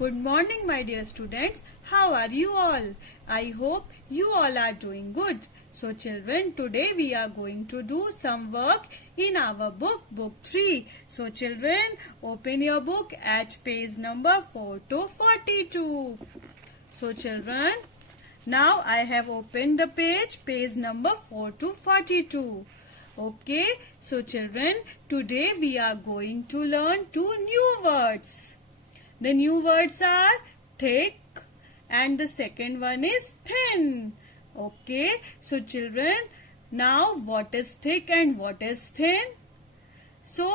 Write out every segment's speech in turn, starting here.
Good morning, my dear students. How are you all? I hope you all are doing good. So children, today we are going to do some work in our book 3. So children, open your book at page number 4 to 42. So children, now I have opened the page number 4 to 42. Okay, so children, today we are going to learn 2 new words. The new words are thick and the second one is thin. Okay, so children, now what is thick and what is thin? So,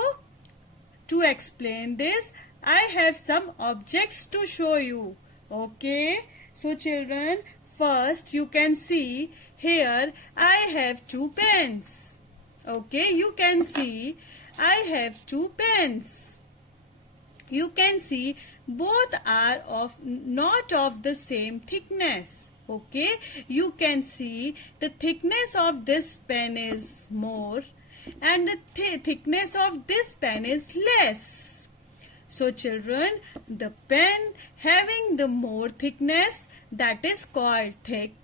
to explain this, I have some objects to show you. Okay, so children, first you can see here I have 2 pens. Okay, you can see I have 2 pens. You can see both are not of the same thickness. Okay, you can see the thickness of this pen is more and the thickness of this pen is less. So children, the pen having the more thickness, that is called thick,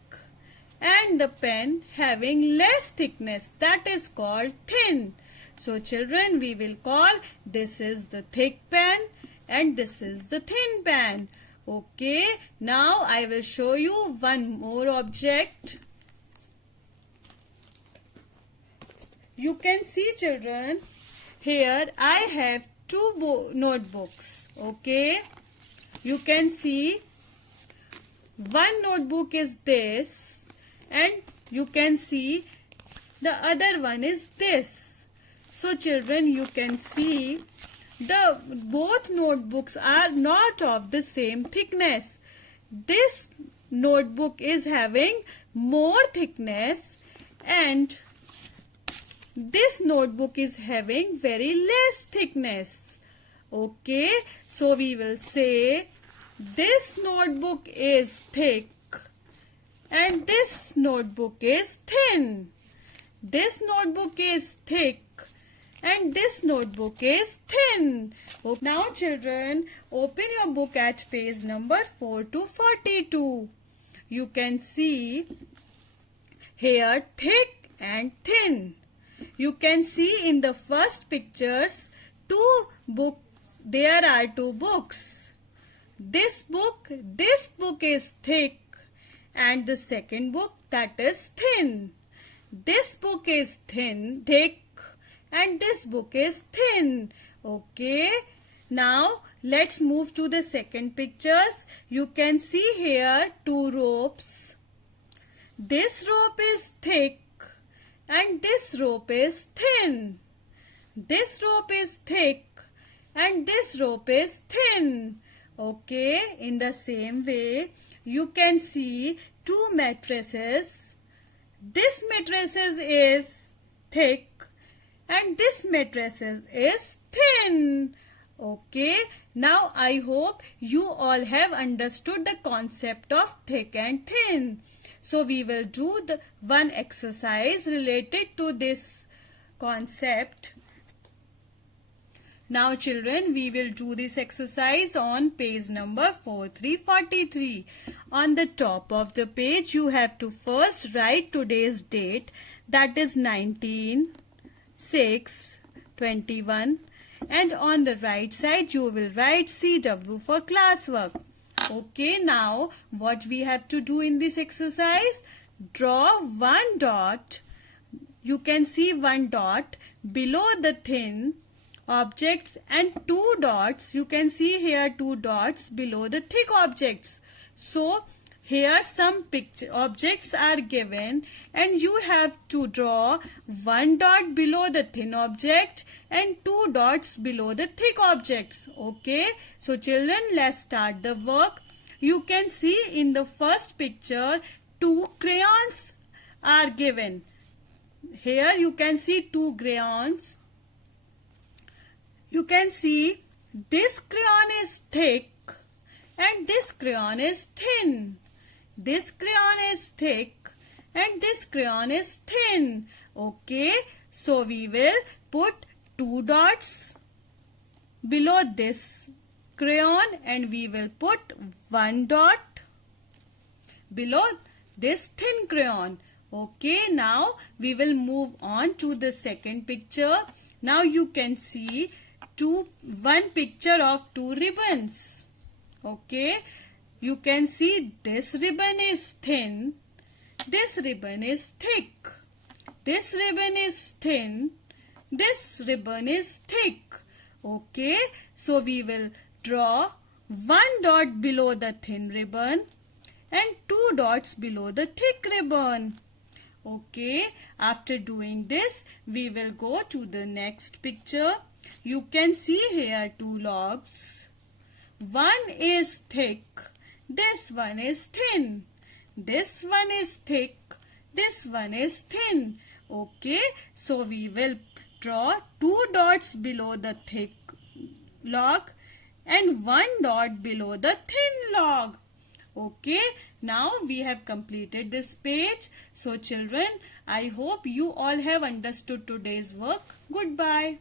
and the pen having less thickness, that is called thin. So children, we will call this is the thick pen and this is the thin pen. Okay, now I will show you one more object. You can see children, here I have 2 notebooks. Okay, you can see one notebook is this and you can see the other one is this. So children, you can see both notebooks are not of the same thickness. This notebook is having more thickness and this notebook is having very less thickness. Okay, so we will say this notebook is thick and this notebook is thin. This notebook is thick and this notebook is thin. Now children, open your book at page number 4 to 42. You can see here thick and thin. You can see in the first pictures there are 2 books. This book is thick and the second book, that is thin. This book is thick and this book is thin. Okay, now let's move to the second pictures. You can see here 2 ropes. This rope is thick and this rope is thin. This rope is thick and this rope is thin. Okay, in the same way, you can see 2 mattresses. This mattress is thick and this mattress is thin. Okay, now I hope you all have understood the concept of thick and thin. So we will do one exercise related to this concept. Now children, we will do this exercise on page number 4343. On the top of the page, you have to first write today's date, that is 19/6/21, and on the right side you will write CW for classwork. Okay, now what we have to do in this exercise? Draw 1 dot. You can see 1 dot below the thin objects and 2 dots. You can see here 2 dots below the thick objects. So here some objects are given and you have to draw 1 dot below the thin object and 2 dots below the thick objects. Okay, so children, let's start the work. You can see in the first picture 2 crayons are given. Here you can see 2 crayons. You can see this crayon is thick and this crayon is thin. This crayon is thick and this crayon is thin. Okay, so we will put 2 dots below this crayon and we will put one dot below this thin crayon. Okay, now we will move on to the second picture. Now you can see one picture of two ribbons. Okay, you can see this ribbon is thin, this ribbon is thick, this ribbon is thin, this ribbon is thick. Okay, so we will draw one dot below the thin ribbon and two dots below the thick ribbon. Okay, after doing this, we will go to the next picture. You can see here two logs. One is thick, this one is thin. This one is thick, this one is thin. Okay, so we will draw two dots below the thick log and one dot below the thin log. Okay, now we have completed this page. So children, I hope you all have understood today's work. Goodbye.